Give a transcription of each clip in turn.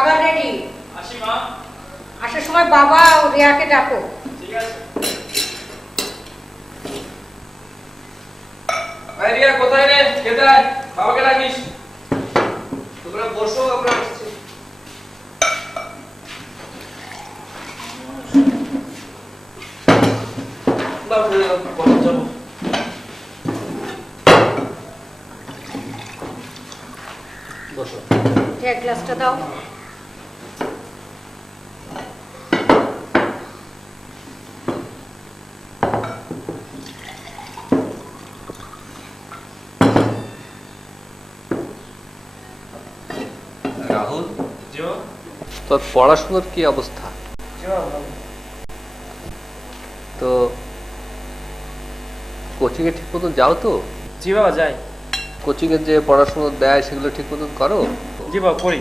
খাবার রেডি। আসি মা। আসার সময় বাবা ও রিয়াকে ডাকো। ঠিক আছে। আরে রিয়া কোথায় রে? খেতে আয়, বাবাকে ডাকিস। তোমরা বসো, আমরা আসছি। বাবা কখন যাবো? বসো। এক গ্লাসটা দাও। রাহুল, জি বাবা। তোর পড়াশোনার কি অবস্থা? জি বাবা। তো কোচিং এ ঠিক মতন যাও তো? জি বাবা যাই। কোচিং এর যে পড়াশোনা দেয় সেগুলো ঠিক মতন করো? জি বাবা করি।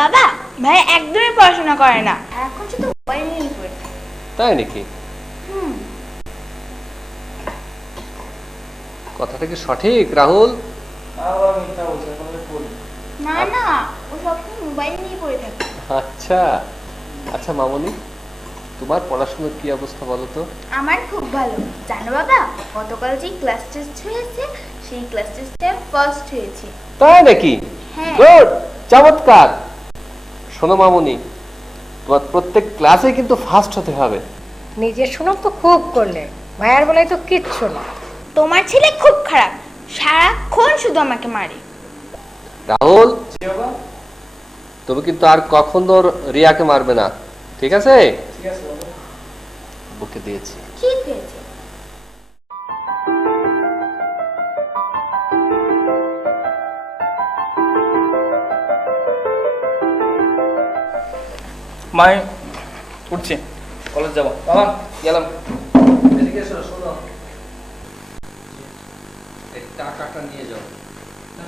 বাবা ভাই একদমই পড়াশোনা করে না, এখন শুধু মোবাইল নিয়ে পড়ে থাকে। তাই নাকি? কথাটা কি সঠিক রাহুল? বাবা মিথ্যা বলছে, এখন পড়ি। না না, ও সবসময় মোবাইল নিয়ে পড়ে থাকে। আচ্ছা আচ্ছা মামনি, তোমার পড়াশোনার কি অবস্থা বলো তো? আমার খুব ভালো। জানো বাবা, গতকাল যে ক্লাস টেস্ট হয়েছে সেই ক্লাস টেস্টে ফার্স্ট হয়েছি। তাই নাকি? হ্যাঁ। গুড, চমৎকার। শোনো মামনি, তোমার প্রত্যেক ক্লাসে কিন্তু ফার্স্ট হতে হবে। নিজের সুনাম তো খুব করলে, ভাইয়ার বেলায় তো কিচ্ছু না। তোমার ছেলে খুব খারাপ, সারাক্ষণ শুধু আমাকে মারে। রাহুল, জি বাবা। তুমি কিন্তু আর কখনো রিয়াকে মারবে না, ঠিক আছে? ঠিক আছে বাবা। বুকে দিয়েছি। ঠিক হয়েছে। মাই উঠছি, কলেজ যাবো। বাবা গেলাম। এদিকে এসো, শোনো। এই টাকাটা নিয়ে যাও।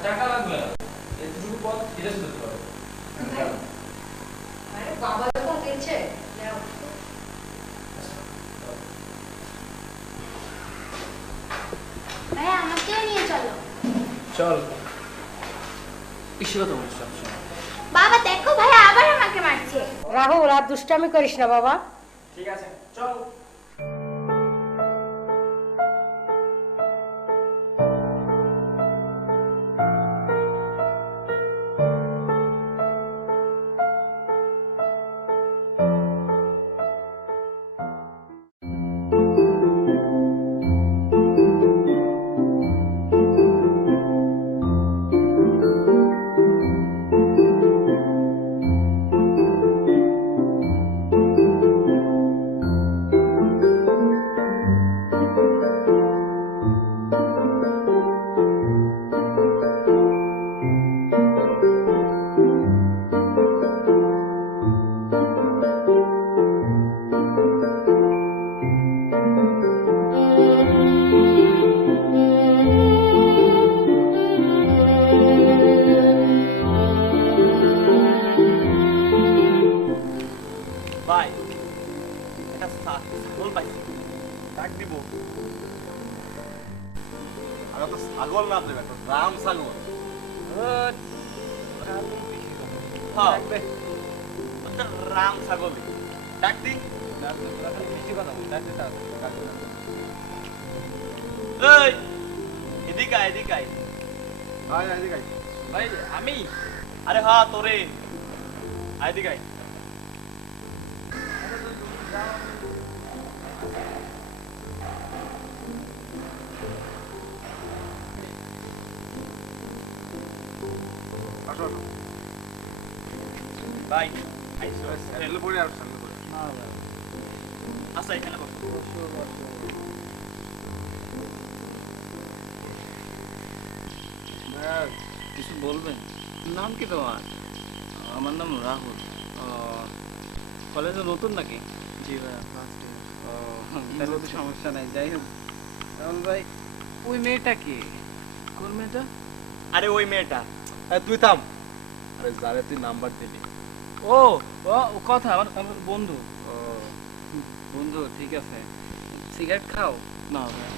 টাকা লাগবে না, এতটুকু পথ ফিরে যেতে পারো। আরে বাবা যখন গেছে, নাও। ভাই আমাকেও নিয়ে চলো। চল। কিসের কথা বলছিস সবসময়? বাবা দেখো ভাই আবার আমাকে মারছে। রাহুল, আর দুষ্টামি করিস না বাবা। ঠিক আছে চল। ভাই এটা ছাগল পাইছি, ডাক দিব। আরে তো ছাগল না দেবে, একটা রাম ছাগল। হ্যাঁ ওটা রাম ছাগল, ডাক দি। এই এদিকে আয়, এদিকে আয়। ভাই আমি, আরে হ্যাঁ তোরে, আয় এদিকে আয়। ভাই আচ্ছা এখানে বসো। কিছু বলবেন? নাম কি তোমার? আমার নাম রাহুল। কলেজে নতুন নাকি? জি ভাই ফার্স্ট ইয়ার। তাহলে তো সমস্যা নাই। যাই হোক রাহুল ভাই, ওই মেয়েটা কি? কোন মেয়েটা? আরে ওই মেয়েটা। তুই থাম। আরে যারে তুই নাম্বার দিলি, ও ও কথা আমার আমার বন্ধু। ও বন্ধু, ঠিক আছে। সিগারেট খাও? না ভাই।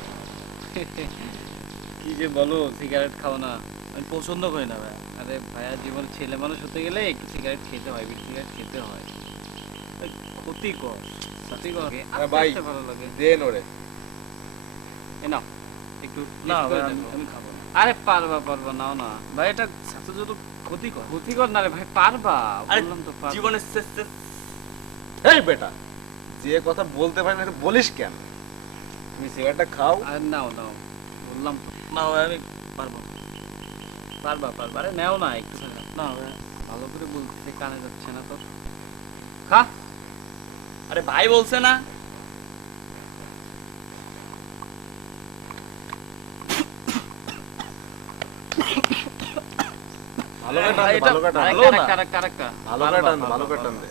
কি যে বলো, সিগারেট খাও না? আমি পছন্দ করি না ভাই। আর আরে ভাইয়া, জীবন ছেলে মানুষ হতে গেলে একটু সিগারেট খেতে হয়, বিড়ি সিগারেট খেতে হয়। ওই ক্ষতিকর ভাই ভালো লাগে। দেন ওরে। এ নাও একটু না taste করে ভাই, দেখো। আমি খাবো না। আরে পারবা নাও না। ভাই এটা স্বাস্থ্যের জন্য ক্ষতিকর। ক্ষতিকর না রে ভাই, পারবা, আরে বললাম তো পারবা। জীবনের এই বেটা, যে কথা বলতে পারি না এটা বলিস কেন? তুমি সিগারেটটা খাও। আরে নাও বললাম তো। না ভাই আমি পারবো না। পারবা। আরে নেও না একটু। না ভাই। ভালো করে বলতেছে, কানে যাচ্ছে না তোর। খা। আরে ভাই বলছে না। ভালো করে ভাই, টান দে, এটা ভালো করে টান দে। ভালো না। আরেকটা। ভালো করে টান দে, ভালো করে টান দে।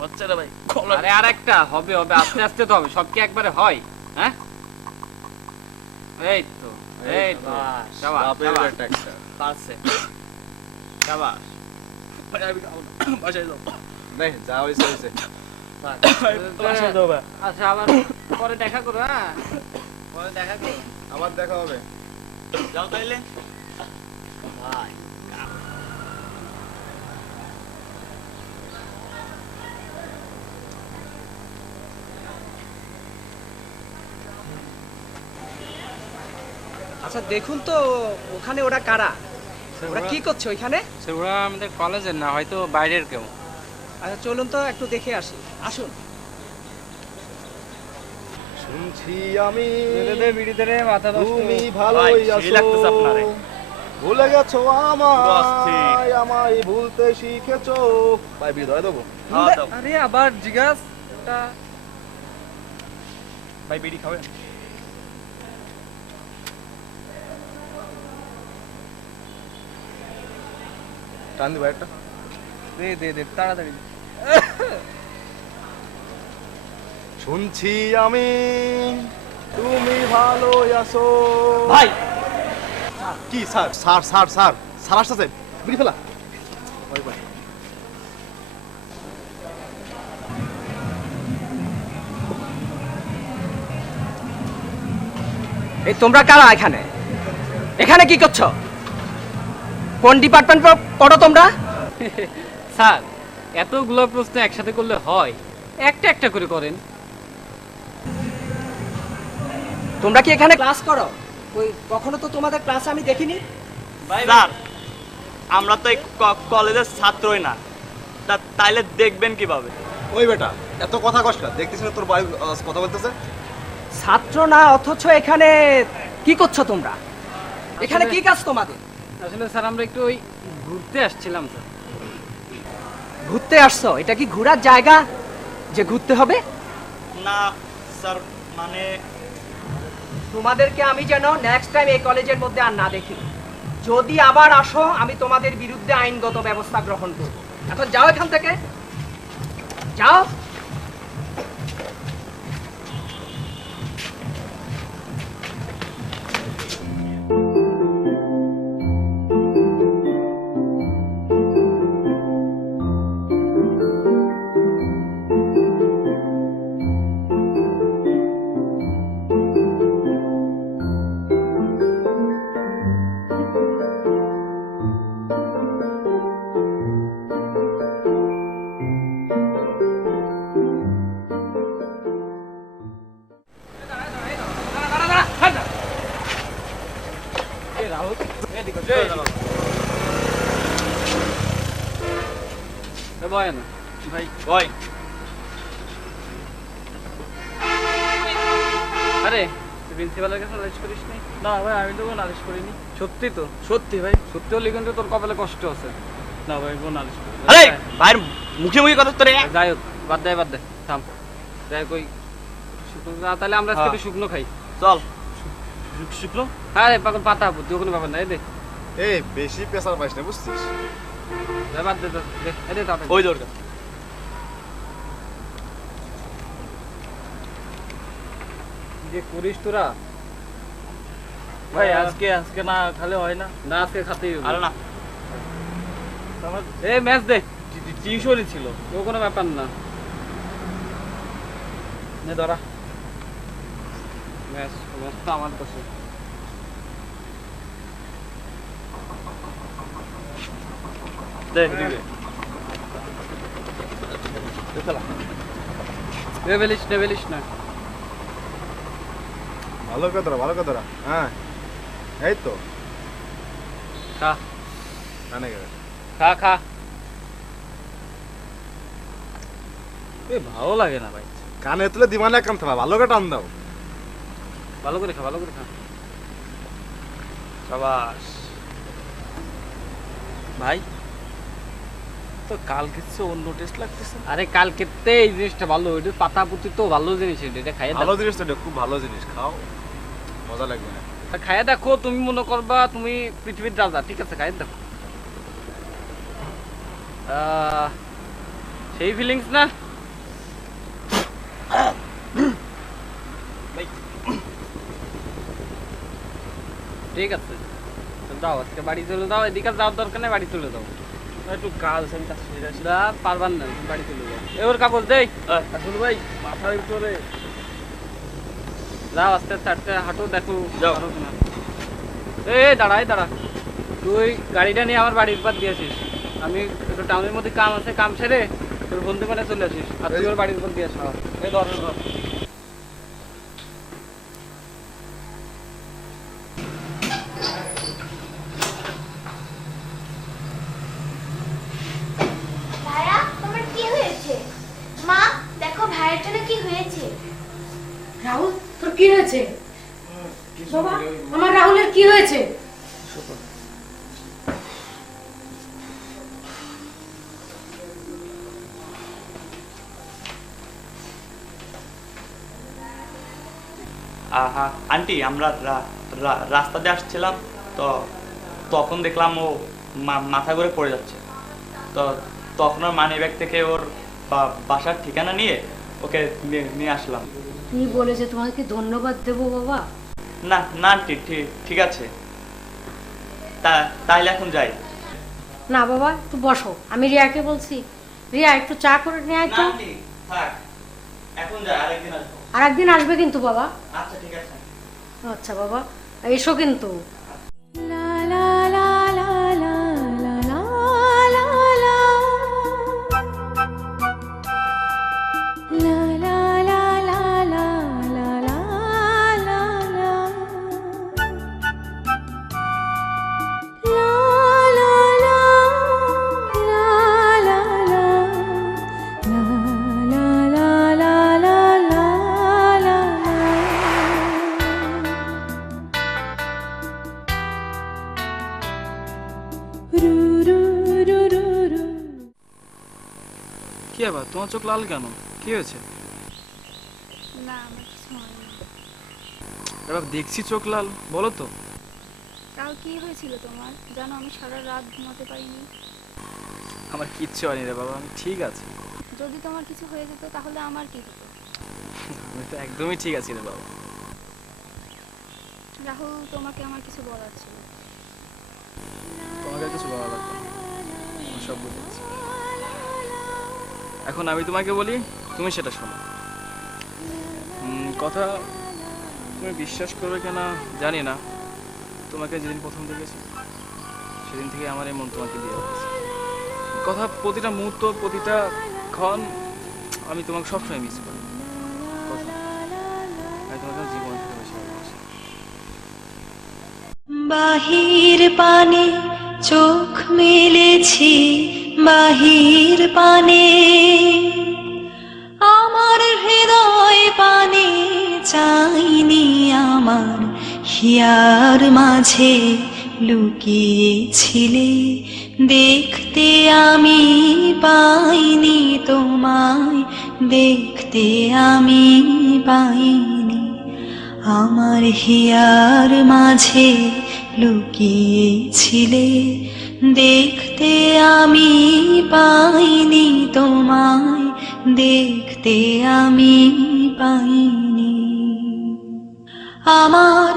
হচ্ছে না ভাই। আরে আরেকটা হবে, আস্তে আস্তে তো হবে, সব কি একবারে হয়? হ্যাঁ, এই তো। শাবাশ, বাপের শাবাশ, বেটা একটা। পারছে। শাবাশ। ভাই আমি খাবো না। বাসায় যাও। নে, যা হইছে হইছে। বাসায় যাও ভাই। আচ্ছা, আবার পরে দেখা করো। হ্যাঁ, পরে দেখা করো। আবার দেখা হবে। যাও তাইলে। আচ্ছা দেখুন তো ওখানে ওরা কারা, ওরা কি করছে ওইখানে? ওরা আমাদের কলেজের না, হয়তো বাইরের কেউ। আচ্ছা চলুন তো একটু দেখে আসি, আসুন। শুনছি আমি মাথা তুমি ভাই, ভালোই সেই আছো, লাগতেছে আপনারে। ভুলে গেছো অস্থির। আমায় ভুলতে শিখেছো। ভাই বিদায় দেবো। খাওয়া দাও। আরে আবার জিজ্ঞাস। ভাই বিড়ি খাবেন? টান দি ভাই একটা। দে তাড়াতাড়ি। শুনছি আমি তুমি ভালোই আছো। ভাই কি sir sir sir sir sir আসতেছে, বিড়ি ফেলা। ভাই ভাই এই তোমরা কারা এখানে, এখানে কি করছো? কোন ডিপার্টমেন্ট পড়ো তোমরা? স্যার, এতগুলো প্রশ্ন একসাথে করলে হয়? একটা একটা করে করেন। তোমরা কি এখানে ক্লাস করো? ওই কখনো তো তোমাদের ক্লাস আমি দেখিনি। স্যার, আমরা তো এই কলেজের ছাত্রই না, তাইলে দেখবেন কিভাবে? ওই বেটা, এত কথা কষ্ট দেখতেছিস না তোর ভাই কথা বলতেছে। ছাত্র না অথচ এখানে কি করছো তোমরা? এখানে কি কাজ তোমাদের? আসলে স্যার আমরা একটু ওই ঘুরতে আসছিলাম স্যার। ঘুরতে আসছো? এটা কি ঘোরার জায়গা যে ঘুরতে হবে? না স্যার, মানে তোমাদেরকে আমি যেন নেক্সট টাইম এই কলেজের মধ্যে আর না দেখি। যদি আবার আসো আমি তোমাদের বিরুদ্ধে আইনগত ব্যবস্থা গ্রহণ করব। এখন যাও এখান থেকে, যাও। বয়েন ভাই ভয়। আরে তুই প্রিন্সিপালের কাছে নালিশ করিস নি? না ভাই, আমি তো কোনো নালিশ করিনি। সত্যি তো? সত্যি ভাই। সত্যি হলে কিন্তু তোর কপালে কষ্ট আছে। না ভাই, কোনো নালিশ করিনি। আরে ভাইয়ের মুখে মুখে কথা তোরে। যাই হোক, বাদ দে থাম। যাই হোক, ওই শুকনো তাহলে আমরা আজকে একটু শুকনো খাই। চল। শুকনো? হ্যাঁ রে পাগল, পাতা হবো তুই, কোনো ব্যাপার না। এই দে, এই বেশি প্রেসার পাইস না, বুঝছিস? বাদ দে, এই দে তাড়াতাড়ি। ওই দরকার। কি যে করিস তোরা? ভাই আজকে না খালে হয় না। না, আজকে খাতেই হবে। আরে না, এই ম্যাচ দে। টিউশনই ছিল। ও কোনো ব্যাপার না। নে ধরা। ম্যাচ অবস্থা আমার কাছে। দে দিবে নেবেলিস না। ভালো কথাটা হ্যাঁ এই তো খা কানে গেলে খা ভালো লাগে না ভাই, কানে তুলে দিমানে কাম থাকা ভালো করে টান দাও। ভালো করে খা। সাবাস ভাই তো কালকে অন্য টেস্ট লাগতেছে। আরে কালকে এই জিনিসটা ভালো, ওইটা পাতা পুতি তো ভালো জিনিস, এটা খাইয়ে ভালো জিনিস তো, এটা খুব ভালো জিনিস, খাও মজা লাগবে না। খাইয়ে দেখো, তুমি মনে করবা তুমি পৃথিবীর রাজা, ঠিক আছে খাইয়ে দেখো। সেই ফিলিংস না ঠিক আছে, যাও আজকে বাড়ি চলে যাও, এদিকে যাওয়ার দরকার নেই, বাড়ি চলে যাও। একটু কাজ আছে, আমি কাজ সেরে আসি। পারবার না, বাড়ি চলে যাও। এবার কাগজ দেই আসলে ভাই মাথার ভিতরে যাও, আস্তে আস্তে হাঁটো, দেখো যাও। পারো কিনা। দাঁড়া, তুই গাড়িটা নিয়ে আমার বাড়ির পর দিয়ে আসিস। আমি একটু টাউনের মধ্যে কাম আছে, কাম সেরে তোর বন্ধু মানে চলে আসিস, আর তুই ওর বাড়ির পর দিয়ে আসিস। এই ধর ভাইয়া তোমার কি হয়েছে? মা দেখো ভাইয়ের জন্য কি হয়েছে। রাহুল, তোর কি হয়েছে? বাবা, আমার রাহুলের কি হয়েছে? আহা আন্টি, আমরা রাস্তা দিয়ে আসছিলাম, তো তখন দেখলাম ও মাথা ঘুরে পড়ে যাচ্ছে। তো তখন ওর মানি ব্যাগ থেকে ওর বাসার ঠিকানা নিয়ে ওকে নিয়ে আসলাম। তুমি বলে যে তোমাকে ধন্যবাদ দেবো বাবা। না না আন্টি, ঠিক আছে, তাইলে এখন যাই। না বাবা, একটু বসো, আমি রিয়াকে বলছি। রিয়া, একটু চা করে নিয়ে আয় তো। থাক, এখন যাই, আরেকদিন আসবো। আর একদিন আসবে কিন্তু বাবা। আচ্ছা ঠিক আছে। আচ্ছা বাবা, এসো কিন্তু। কি আবার তোমার চোখ লাল কেন, কি হয়েছে? না আমার কিছু হয়নি। এবার দেখছি চোখ লাল, বলো তো। কাল কি হয়েছিল তোমার জানো? আমি সারা রাত ঘুমাতে পারিনি। আমার কিচ্ছু হয়নি রে বাবা, আমি ঠিক আছি। যদি তোমার কিছু হয়ে যেত তাহলে আমার কি হতো? আমি তো একদমই ঠিক আছি রে বাবা। রাহুল, তোমাকে আমার কিছু বলার ছিল। তোমাকে কিছু বলা লাগবে না, আমি সব বুঝেছি। এখন আমি তোমাকে বলি, তুমি সেটা শোনো। কথা তুমি বিশ্বাস করবে কিনা জানি না, তোমাকে যেদিন প্রথম দেখেছি সেদিন থেকে আমার এই মন তোমাকে দিয়ে গেছে। কথা প্রতিটা মুহূর্ত, প্রতিটা ক্ষণ আমি তোমাকে সবসময় মিস করি। কথা আমি তোমাকে জীবন থেকে বেশি ভালোবাসি। বাহির পানে চোখ মেলেছি, বাহির পানে আমার হৃদয় পানে চাইনি, আমার হিয়ার মাঝে লুকিয়েছিলে, দেখতে আমি পাইনি তোমায়, দেখতে আমি পাইনি। আমার হিয়ার মাঝে লুকিয়েছিলে, দেখতে আমি পাইনি তোমায়, দেখতে আমি পাইনি। আমার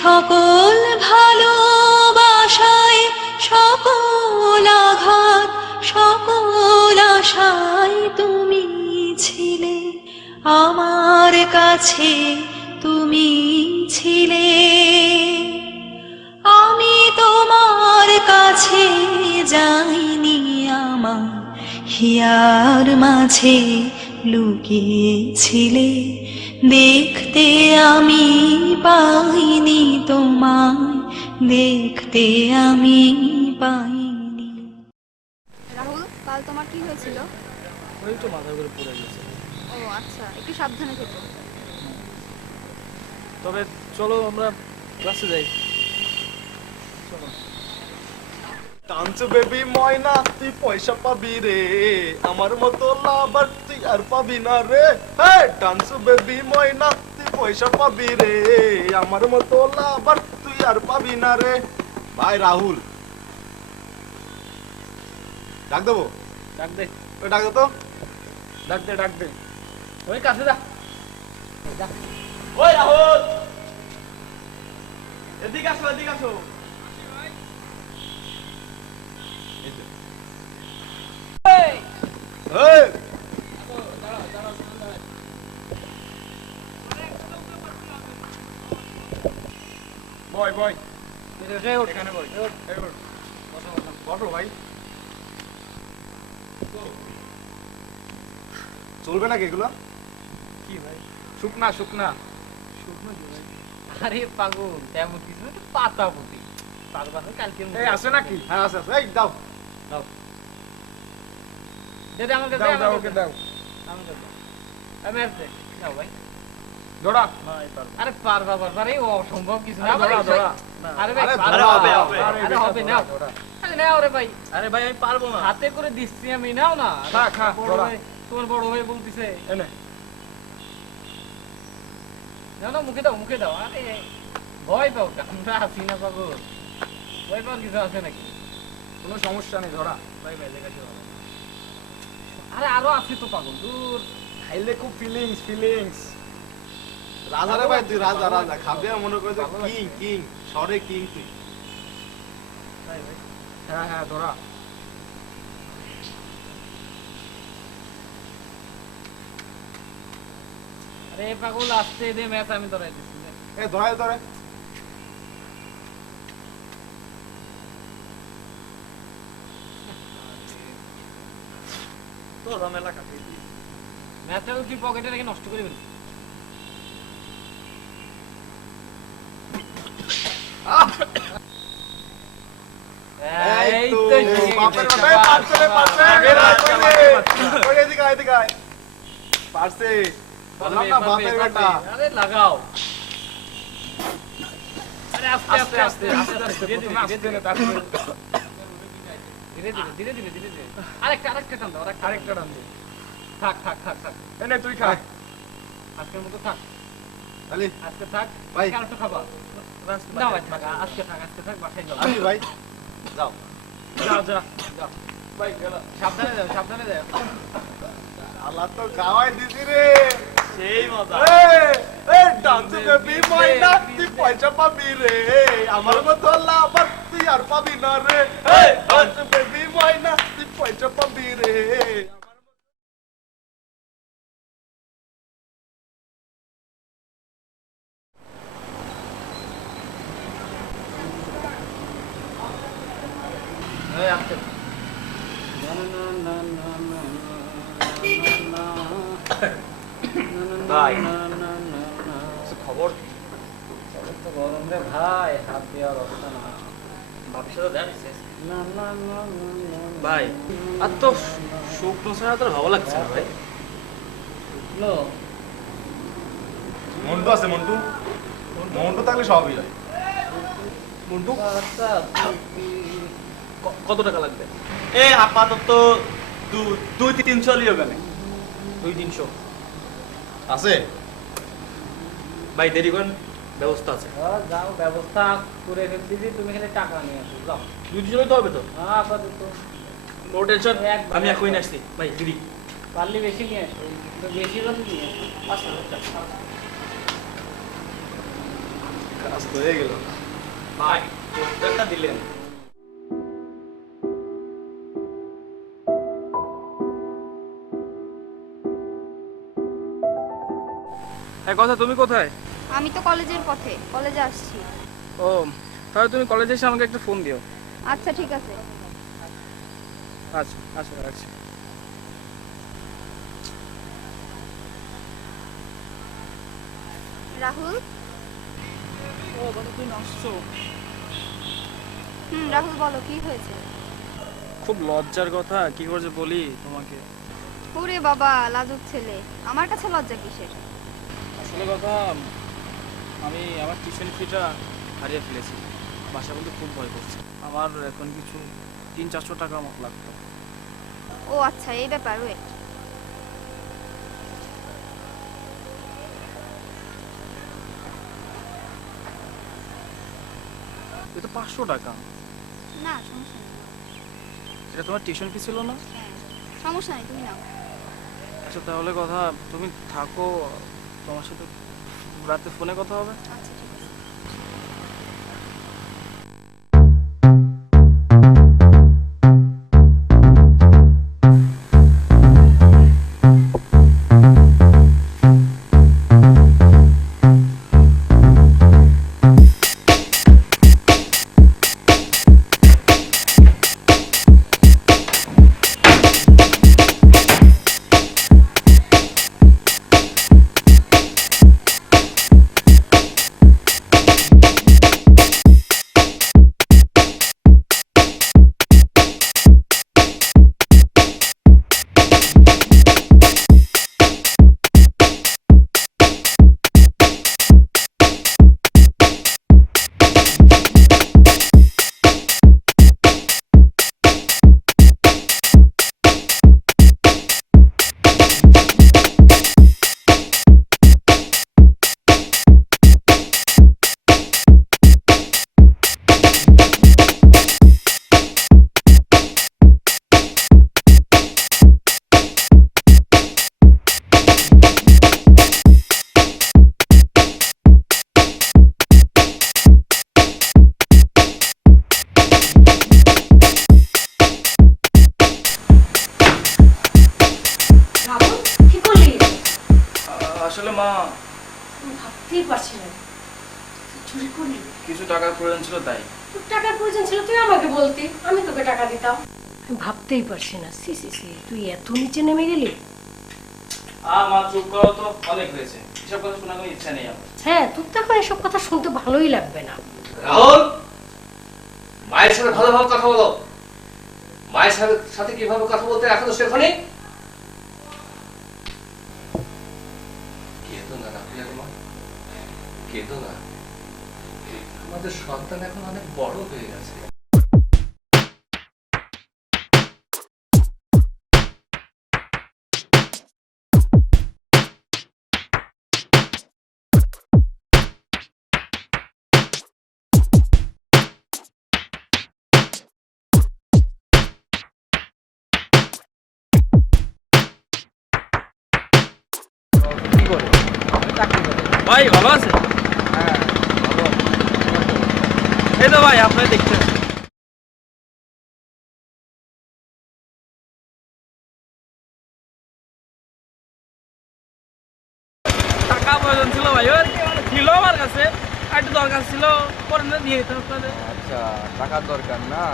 সকল ভালোবাসায়, সকল আঘাত, সকল আশায় তুমি ছিলে, আমার কাছে তুমি ছিলে। আমি তোমার কাছে যাইনি, হিয়ার মাঝে লুকিয়েছিলে, দেখতে আমি পাইনি তোমায়, দেখতে আমি পাইনি। রাহুল, কাল তোমার কি হয়েছিল? ওই তো মাথা করে পড়ে গেছে। ও আচ্ছা, একটু সাবধানে থেকো। তবে চলো আমরা ক্লাসে যাই। ডান্স বেবি ময়না তুই পয়সা পাবি রে, আমার মতো লাভার তুই আর পাবি না রে। হ্যাঁ ডান্স বেবি ময়না তুই পয়সা পাবি রে, আমার মতো লাভার তুই আর পাবি না রে। ভাই রাহুল, ডাক দেবো? ডাক দে, ওই ডাক দে তো। ডাক দে, ডাক দে। ওই কাছে যা। ওই রাহুল, এদিকে আসো, এদিকে আসো। এই বয় বয়, এখানে বয়। বসো ভাই। চলবে নাকি এগুলো? কি ভাই? শুকনা শুকনা। আরে পাগল, তেমন কিছু না, পাতা পুতি পাগল কালকে এই আছে নাকি? হ্যাঁ আছে আছে। এই দাও যদি আমাকে দাও দাও, ওকে দাও। আমি আসতে নাও ভাই। ধরা। আরে পারবা পারবা, আরে অসম্ভব কিছু না। ধরা ধরা। আরে ভাই আরে পারবা, হবে, হবে। আরে হবে না। আরে নাও রে ভাই, আরে ভাই আমি পারবো না। হাতে করে দিচ্ছি আমি, নাও না। খা, খা, বড় ধরা। ভাই, তোমার বড় ভাই বলতিছে, এনে নাও না, মুখে দাও, মুখে দাও। আরে ভয় পাও কেন? আমরা আছি না পাগল, ভয় পাওয়ার কিছু আছে নাকি? কোনো সমস্যা নেই, ধরা। ভাই ভাই লেখা ছিল। আরে আরো আছে তো পাগল, দূর। খাইলে খুব ফিলিংস ফিলিংস। রাজা রে ভাই, তুই রাজা রাজা খাবি আর মনে করে যে কিং কিং, সরে কিং তুই। হ্যাঁ হ্যাঁ, ধরা। আরে পাগল আসতে দে, ম্যাচ আমি ধরাই দিচ্ছি। এ ধরে ধরে। তো ঝামেলা কাটিয়ে দিই। ম্যাচটা তুই পকেটে রেখে নষ্ট করে ফেলবি। এই তো শিখে বাপের গেছে, বেটাই পারছে রে, পারছে। ওই এদিকে আয়, এদিকে আয়। পারছে। বললাম না বাপের বেটা। আরে লাগাও। আরে আস্তে আস্তে আস্তে আস্তে আস্তে, ধীরে প্রথমে আস্তে নে, তারপরে ধীরে ধীরে ধীরে ধীরে ধীরে। আরেকটা টান দাও, আরেকটা টান দে। থাক থাক থাক থাক। এনে তুই খা। আজকের মতো থাক, তাহলে আজকে থাক। ভাই। কাল তো খাবা না ভাই, থাক আজকে থাক, আজকে থাক, বাসায় যাও। আসি ভাই, যাও। যা যা। যাও, ভাই গেল। সাবধানে যাও, সাবধানে যাও। আল্লাহ তো খাওয়াই দিছি রে। সেই মজা। এই ডান্স বেবি ময়না তুই পয়সা পাবি রে, আমার মতো লাভার তুই আর পাবি না রে। এই ডান্স বেবি ময়না তুই পয়সা পাবি রে। এই আস্তে। ভাই খবর তো গরম রে ভাই, হাত দেওয়ার অবস্থা না। ভাবিস তো জানিস না না না ভাই, আর তো শুকনো ছাড়া তোর ভালো লাগছে না ভাই। লো মন্টু আছে, মন্টু মন্টু থাকলে সবই হয়। মন্টু আচ্ছা, কত টাকা লাগবে? এ আপাতত 2-300 লিও গেলে। 2-300 আছে ভাই, দেরি করেন, ব্যবস্থা আছে। যাও, ব্যবস্থা করে ফেলতেছি, তুমি খালি টাকা নিয়ে আসো, যাও। 2-300 তো হবে তো? আপাতত নো টেনশন, একবার আমি এখনই আসছি ভাই। দিদি পারলে বেশি নিয়ে আসো, একটু বেশি যদি নিয়ে আসো। কাজ তো হয়ে গেল। ভাই পোস্টারটা দিলেন। এক কথা, তুমি কোথায়? আমি তো কলেজের পথে, কলেজে আসছি। ও, তাহলে তুমি কলেজে এসে আমাকে একটা ফোন দিও। আচ্ছা ঠিক আছে। আচ্ছা আচ্ছা রাখছি। রাহুল। ও দাদা তুমি আসছো? রাহুল বলো কি হয়েছে? খুব লজ্জার কথা, কি করে যে বলি তোমাকে। ওরে বাবা লাজুক ছেলে, আমার কাছে লজ্জা কিসের? আসলে কথা, আমি আমার টিউশন ফিটা হারিয়ে ফেলেছি। বাসা বলতে খুব ভয় করছে। আমার এখন কিছু 300-400 টাকার মতো লাগতো। ও আচ্ছা, এই ব্যাপার। ওয়েট, এটা 500 টাকা। না সমস্যা নেই। এটা তোমার টিউশন ফি ছিল না? হ্যাঁ সমস্যা নেই, তুমি নাও। আচ্ছা তাহলে কথা, তুমি থাকো, তোমার সাথে রাতে ফোনে কথা হবে। আচ্ছা ঠিক আছে। রাহুল কি করলি? আসলে মা, আমি ভাবতেই পারছি না, তুই চুরি করলি? কিছু টাকার প্রয়োজন ছিল তাই। তোর টাকার প্রয়োজন ছিল, তুই আমাকে বলতি, আমি তোকে টাকা দিতাম। আমি ভাবতেই পারছি না, সি সি সি, তুই এত নিচে নেমে গেলি। মা চুপ করো তো, অনেক হয়েছে, এসব কথা শোনার কোনো ইচ্ছা নেই আমার। হ্যাঁ, তোর তো এখন এসব কথা শুনতে ভালোই লাগবে না। রাহুল, মায়ের সাথে ভালোভাবে কথা বলো। মায়ের সাথে কিভাবে কথা বলতে এখনো শেখনি? কেঁদো না রাহুলের মা, কেঁদো না। আমাদের সন্তান এখন অনেক বড় হয়ে গেছে। কি করে? ভাই ভালো আছে? হ্যাঁ এই তো ভাই, আপনারা দেখছেন। টাকা প্রয়োজন ছিল ভাই, ওর ছিল আমার কাছে, একটু দরকার ছিল, পরে না দিয়ে দিতে আপনাদের। আচ্ছা, টাকার দরকার না?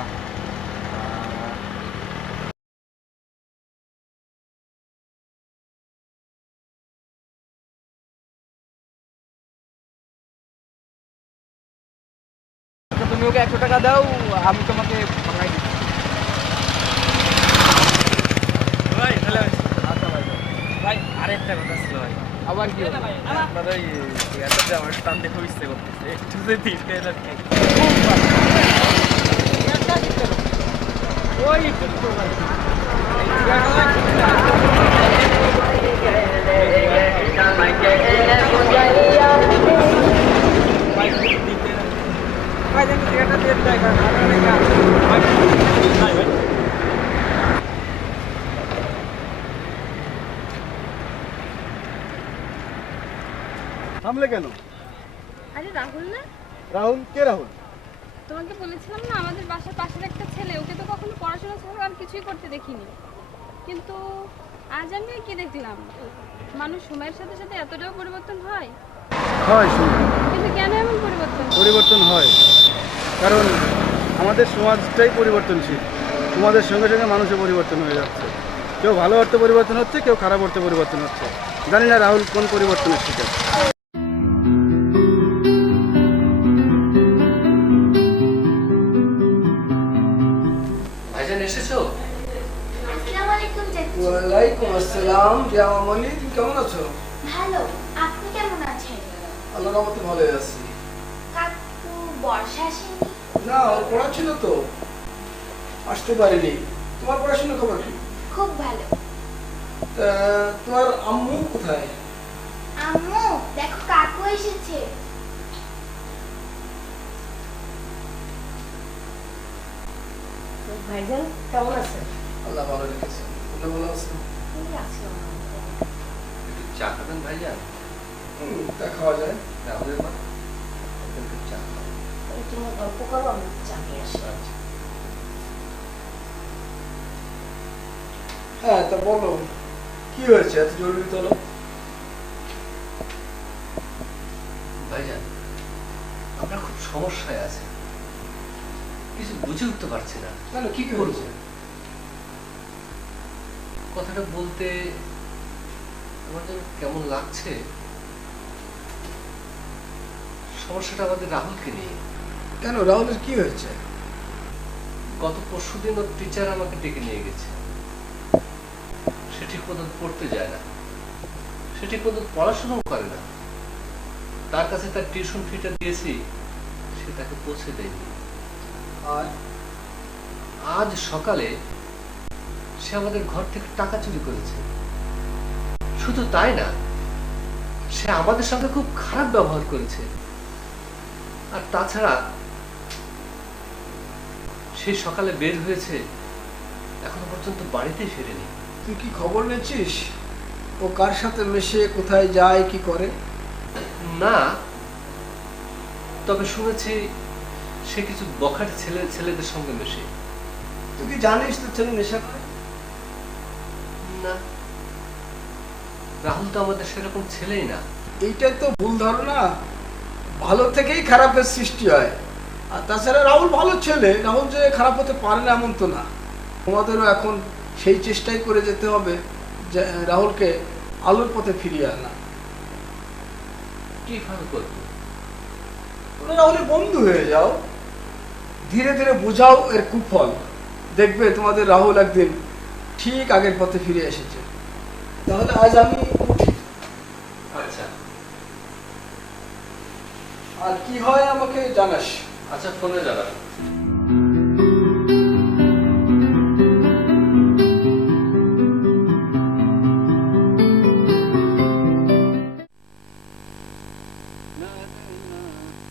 তুমি ওকে 100 টাকা দাও, আমি তোমাকে ভাঙাই দিচ্ছি। ভাই তাহলে আচ্ছা ভাই, ভাই আরেকটা কথা ছিল ভাই। আবার কি হলো? আপনার ওই একটা জামার টান দেখে ইচ্ছে করতেছে, একটু যদি দিতেন আর কি। ওই থামলে কেন? আরে রাহুল না? রাহুল? কে রাহুল? তোমাকে বলেছিলাম না আমাদের বাসার পাশের একটা ছেলে, ওকে তো কখনো পড়াশোনা ছাড়া আর কিছুই করতে দেখিনি, কিন্তু আজ আমি কি দেখলাম, মানুষ সময়ের সাথে সাথে এতটাও পরিবর্তন হয়। হয় শুনুন, কিন্তু কেন এমন পরিবর্তন? পরিবর্তন হয় কারণ আমাদের সমাজটাই পরিবর্তনশীল। সমাজের সঙ্গে সঙ্গে মানুষের পরিবর্তন হয়ে যাচ্ছে। কেউ ভালো অর্থে পরিবর্তন হচ্ছে, কেউ খারাপ অর্থে পরিবর্তন হচ্ছে। জানি না রাহুল কোন পরিবর্তনের শিকার। এসেছো? আসসালামু আলাইকুম চাচু। ওয়ালাইকুম আসসালাম। জামামণি, তুমি কেমন আছো? ভালো, আপনি কেমন আছেন? আল্লাহর রহমতে ভালোই আছি। কাকু বর্ষা আসেনি? না, ওর পড়া ছিল তো, আসতে পারিনি। তোমার পড়াশোনার খবর কি? খুব ভালো। তোমার আম্মু কোথায়? আম্মু, দেখো কাকু এসেছে। ভাইজান কেমন আছেন? আল্লাহ ভালো রেখেছে। তোমরা ভালো আছো? এই আছি একটু চা খাবেন ভাইজান? তা খাওয়া যায়। রাহুল মা, একটু চা খাও। তোমরা গল্প করো, আমি চা নিয়ে আসি। আচ্ছা। হ্যাঁ, তা বলো কি হয়েছে এত জরুরি তলব? ভাইজান, আমরা খুব সমস্যায় আছি, কিছু বুঝে উঠতে পারছি না। কেন, কি করছে? কথাটা বলতে আমার যেন কেমন লাগছে। সমস্যাটা আমাদের রাহুলকে নিয়ে। কেন, রাহুলের কি হয়েছে? গত পরশুদিন ওর টিচার আমাকে ডেকে নিয়ে গেছে। সে ঠিক মতো পড়তে যায় না, সে ঠিক মতো পড়াশোনাও করে না। তার কাছে তার টিউশন ফিটা দিয়েছি, সে তাকে পৌঁছে দেয়নি। আর আজ সকালে সে আমাদের ঘর থেকে টাকা চুরি করেছে। শুধু তাই না, সে আমাদের সঙ্গে খুব খারাপ ব্যবহার করেছে। আর তাছাড়া সে সকালে বের হয়েছে, এখনো পর্যন্ত বাড়িতেই ফেরেনি। তুই কি খবর নিচ্ছিস ও কার সাথে মেশে, কোথায় যায়, কি করে? না, তবে শুনেছি সে কিছু বখাটে ছেলেদের সঙ্গে মেশে। তুই কি জানিস তোর ছেলে নেশা করে? না, রাহুল তো আমাদের সেরকম ছেলেই না। এইটাই তো ভুল ধারণা। ভালো থেকেই খারাপের সৃষ্টি হয়। আর তাছাড়া রাহুল ভালো ছেলে, রাহুল যে খারাপ হতে পারে না এমন তো না। তোমাদেরও এখন সেই চেষ্টাই করে যেতে হবে যে রাহুলকে আলোর পথে ফিরিয়ে আনা। কিভাবে করবো? তোমরা রাহুলের বন্ধু হয়ে যাও, ধীরে ধীরে বোঝাও এর কুফল। দেখবে তোমাদের রাহুল একদিন ঠিক আগের পথে ফিরে এসেছে। তাহলে আজ আমি উঠি। আচ্ছা আর কি হয় আমাকে জানাস। আচ্ছা, ফোনে জানাবো।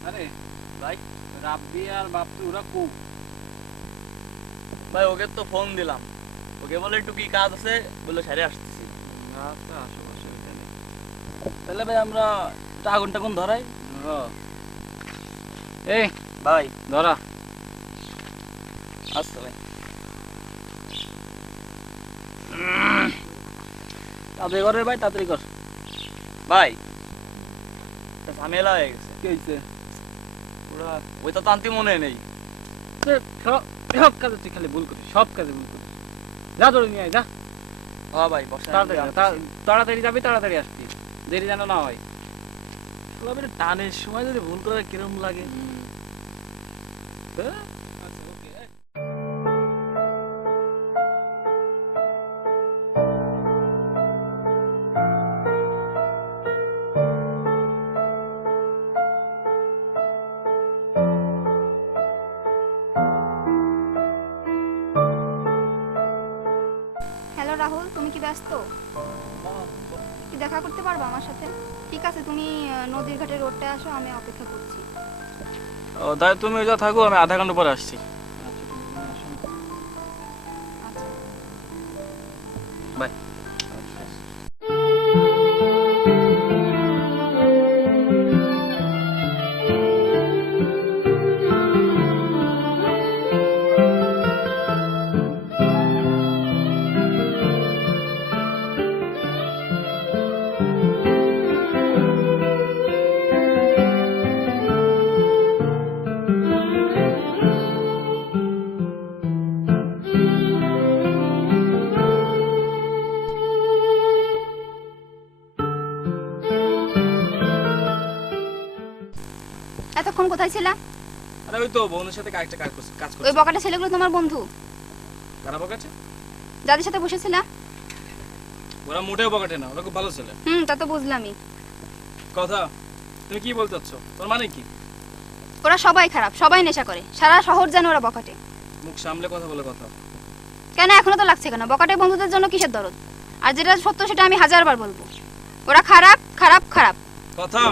আরে ভাই, রাব্বি আর বাপ্পি ওরা খুব ভাই ওকে তো ফোন দিলাম, ওকে বলে একটু কি কাজ আছে, বললো সারে আসতেছি। রাস্তা আশেপাশে ওইখানে। তাহলে ভাই আমরা একটা আগুন টাগুন ধরাই। এই ভাই ধরা। আচ্ছা ভাই। তাড়াতাড়ি করে ভাই, তাড়াতাড়ি কর। ভাই একটা ঝামেলা হয়ে গেছে। কি হয়েছে? ওরা ওইটা তো আনতে মনে নেই। সব কাজে তুই খালি ভুল করিস, সব কাজে ভুল করিস। যা ধরে নিয়ে আয়, যা। হ্যাঁ ভাই, বসে তাড়াতাড়ি যাবি, তাড়াতাড়ি আসবি, দেরি যেন না হয়। টানের সময় যদি ভুল করে কিরম লাগে। হ্যালো রাহুল, তুমি কি ব্যস্ত? কি দেখা করতে পারবে আমার সাথে? ঠিক আছে, তুমি নদীর ঘাটের রোডটায় আসো, আমি অপেক্ষা করছি। তাই তুমি যা থাকো, আমি আধা ঘন্টা পরে আসছি। বাই। এতক্ষণ কোথায় ছিলা? আরে ওই তো বন্ধুর সাথে কাজ করছি। ওই বকাটা ছেলেগুলো তোমার বন্ধু? কারা বকাটে? যাদের সাথে বসেছিলাম। ওরা মোটেও বকাটে না, ওরা খুব ভালো ছেলে। তা তো বুঝলামই। কথা তুমি কি বলতে চাচ্ছ? তোর মানে কি? ওরা সবাই খারাপ, সবাই নেশা করে, সারা শহর জানে ওরা বকাটে। মুখ সামলে কথা বলে কথা। কেন এখনো তো লাগছে কেন? বকাটে বন্ধুদের জন্য কিসের দরদ? আর যেটা সত্য সেটা আমি 1000বার বলবো। ওরা খারাপ খারাপ খারাপ। কথা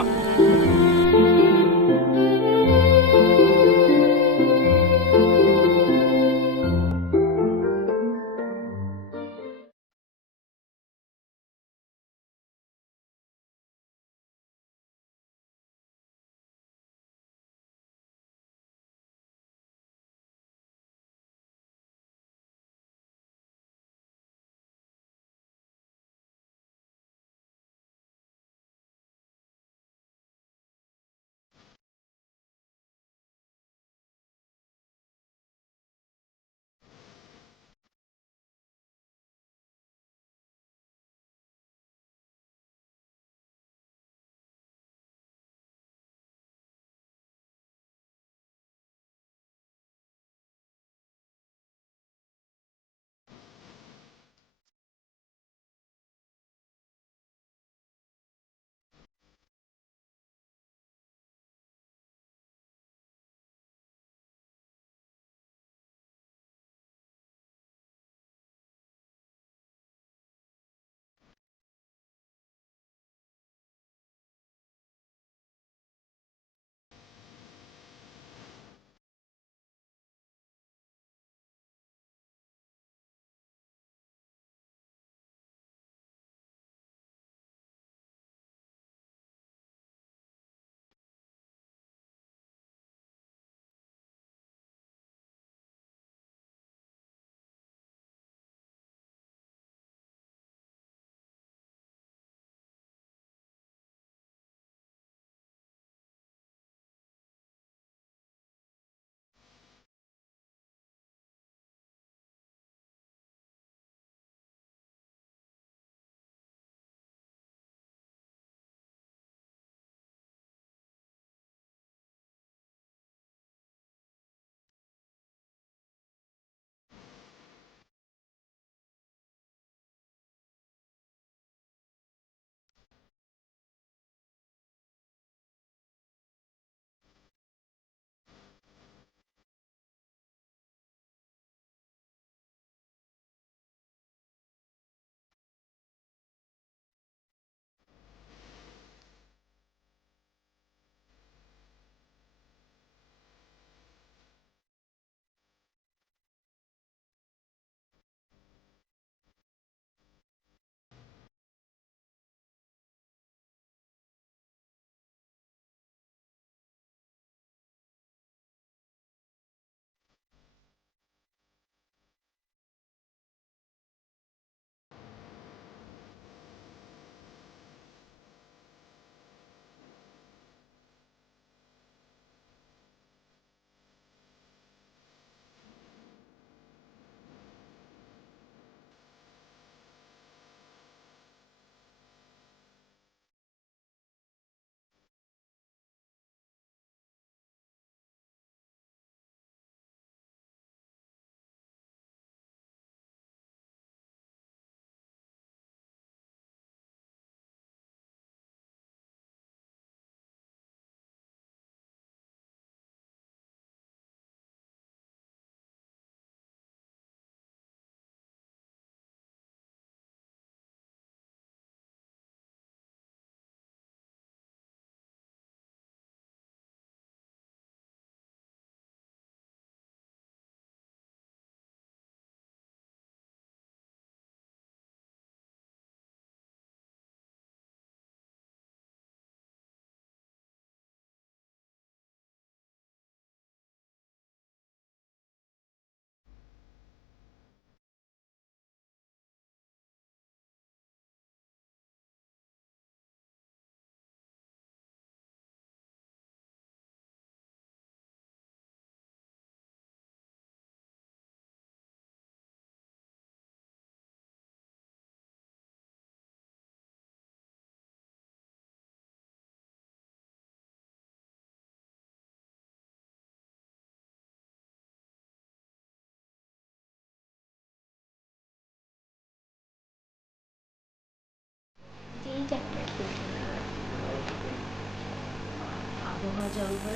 মজা হবে।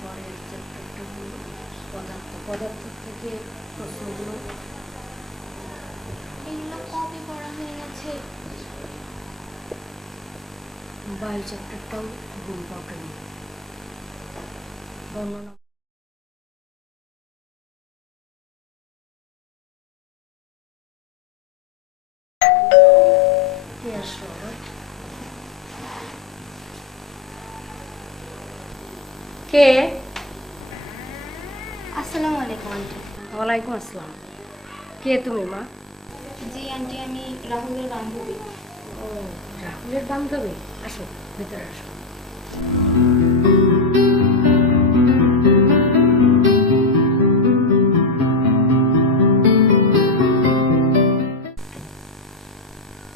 পরের চ্যাপ্টারটা হলো পদার্থ থেকে প্রশ্নগুলো। এগুলো কপি করা হয়ে গেছে। বায়ু চ্যাপ্টারটাও খুব ইম্পর্টেন্ট। বর্ণনা কে আসলো আবার? কে? আসসালামু আলাইকুম আন্টি। ওয়ালাইকুম আসসালাম। কে তুমি মা? জি আন্টি, আমি রাহুলের বান্ধবী। ও, রাহুলের বান্ধবী। আসো, ভেতরে আসো।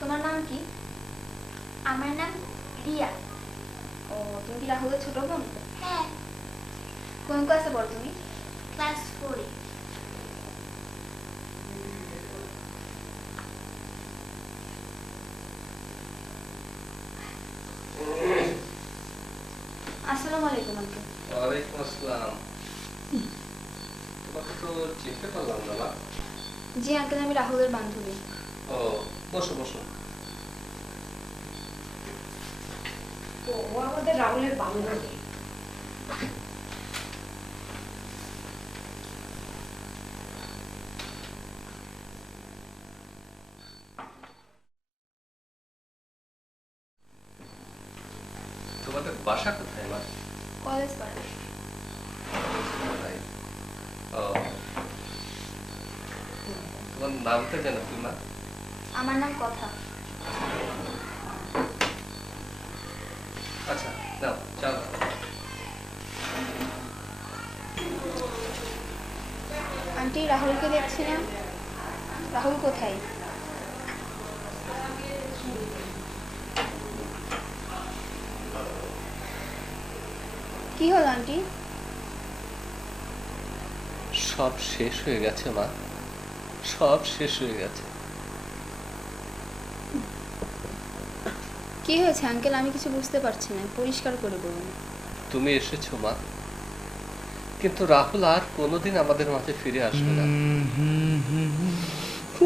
তোমার নাম কি? আমার নাম রিয়া। ও, তুমি কি রাহুলের ছোট বোন? হ্যাঁ, কোন ক্লাসে পড়ো তুমি? ক্লাস 4-এ। আসসালামু আলাইকুম আন্টি। ওয়ালাইকুম আসসালাম। তোমাকে তো চিনতে পারলাম না। জি আঙ্কেল, আমি রাহুলের বান্ধবী। ও, বসো বসো। ও আমাদের রাহুলের বান্ধবী। তোমাদের বাসা কোথায় মা? কলেজ পাড়া। ও, তোমার নামটা জানো কি মা? আমার নাম কথা। আচ্ছা, নাও চা। আন্টি, রাহুলকে দেখছি না। রাহুল কোথায়? কি হলো আন্টি? সব শেষ হয়ে গেছে মা, সব শেষ হয়ে গেছে। কি হয়েছে আঙ্কেল? আমি কিছু বুঝতে পারছি না, পরিষ্কার করে বলুন। তুমি এসেছো মা, কিন্তু রাহুল আর কোনোদিন আমাদের মাঝে ফিরে আসবে না। ও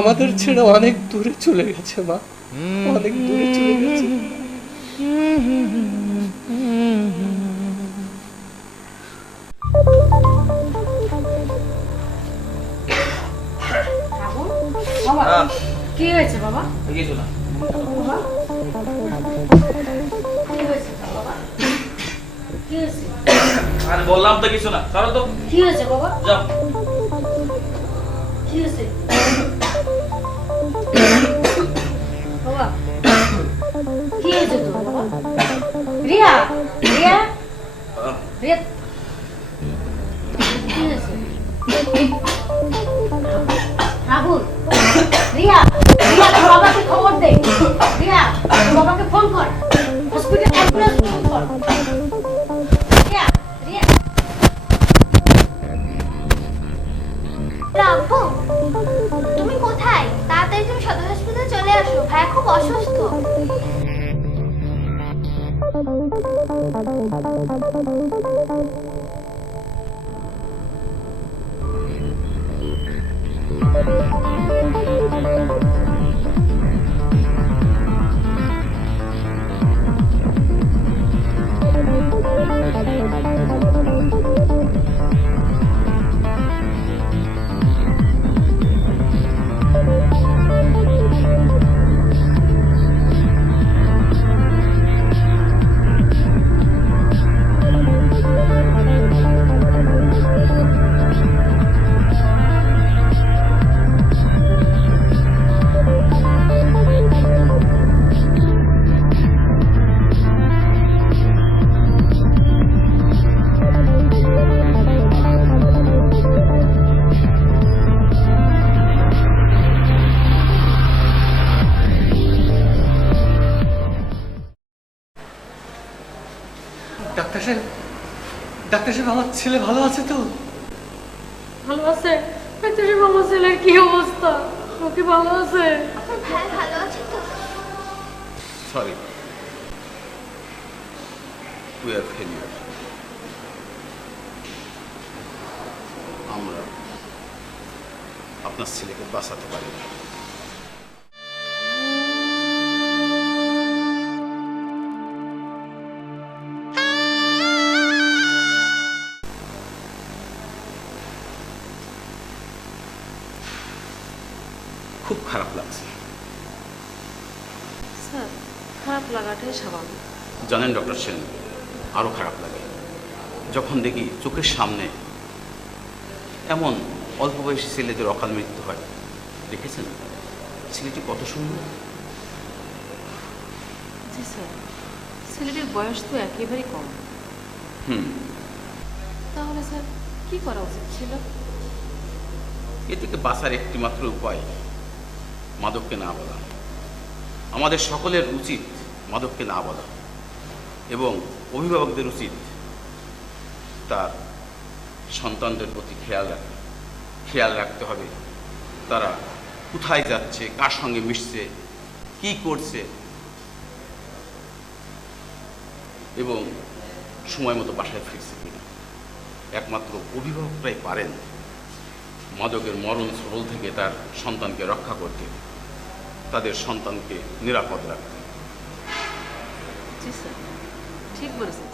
আমাদের ছেড়ে অনেক দূরে চলে গেছে মা, অনেক দূরে চলে গেছে। রাহুল, বাবা, কি হয়েছে বাবা? কিছু না। বাবা, কি হয়েছে বাবা? কি হয়েছে? আরে বললাম তো কিছু না, ছাড়ো তো। কি হয়েছে বাবা? যাও। কি হয়েছে বাবা? কি হয়েছে তো বাবা? রিয়া, রিয়া, রিয়া, কি হয়েছে? রাহুল, রিয়া, রিয়া, তোর বাবাকে খবর দে। রিয়া, তোর বাবাকে ফোন কর, হসপিটাল অ্যাম্বুলেন্স ফোন কর। রিয়া, রিয়া। রাব্বু, তুমি কোথায়? তাড়াতাড়ি তুমি সদর হাসপাতালে চলে আসো, ভাইয়া খুব অসুস্থ। ডাক্তার সাহেব, আমার ছেলে ভালো আছে তো? ভালো আছে? ডাক্তার সাহেব, আমার ছেলের কি অবস্থা? ও কি ভালো আছে? আপনার ভাই ভালো আছে তো? Sorry, we are failure. আমরা আপনার ছেলেকে বাঁচাতে পারি না। খুব খারাপ লাগছে। স্যার, খারাপ লাগাটাই স্বাভাবিক। জানেন ডক্টর সেন, আরও খারাপ লাগে যখন দেখি চোখের সামনে এমন অল্প বয়সী ছেলেদের অকাল মৃত্যু হয়। দেখেছেন ছেলেটি কত সুন্দর? জি স্যার, ছেলেটির বয়স তো একেবারেই কম। তাহলে স্যার কি করা উচিত ছিল? এ থেকে বাঁচার একটি মাত্র উপায় মাদককে না বলা। আমাদের সকলের উচিত মাদককে না বলা, এবং অভিভাবকদের উচিত তার সন্তানদের প্রতি খেয়াল রাখতে হবে তারা কোথায় যাচ্ছে, কার সঙ্গে মিশছে, কি করছে, এবং সময় মতো বাসায় ফিরছে কিনা। একমাত্র অভিভাবকরাই পারেন মাদকের মরণ স্রোল থেকে তার সন্তানকে রক্ষা করতে, তাদের সন্তানকে নিরাপদ রাখতে। জি স্যার, ঠিক বলেছেন।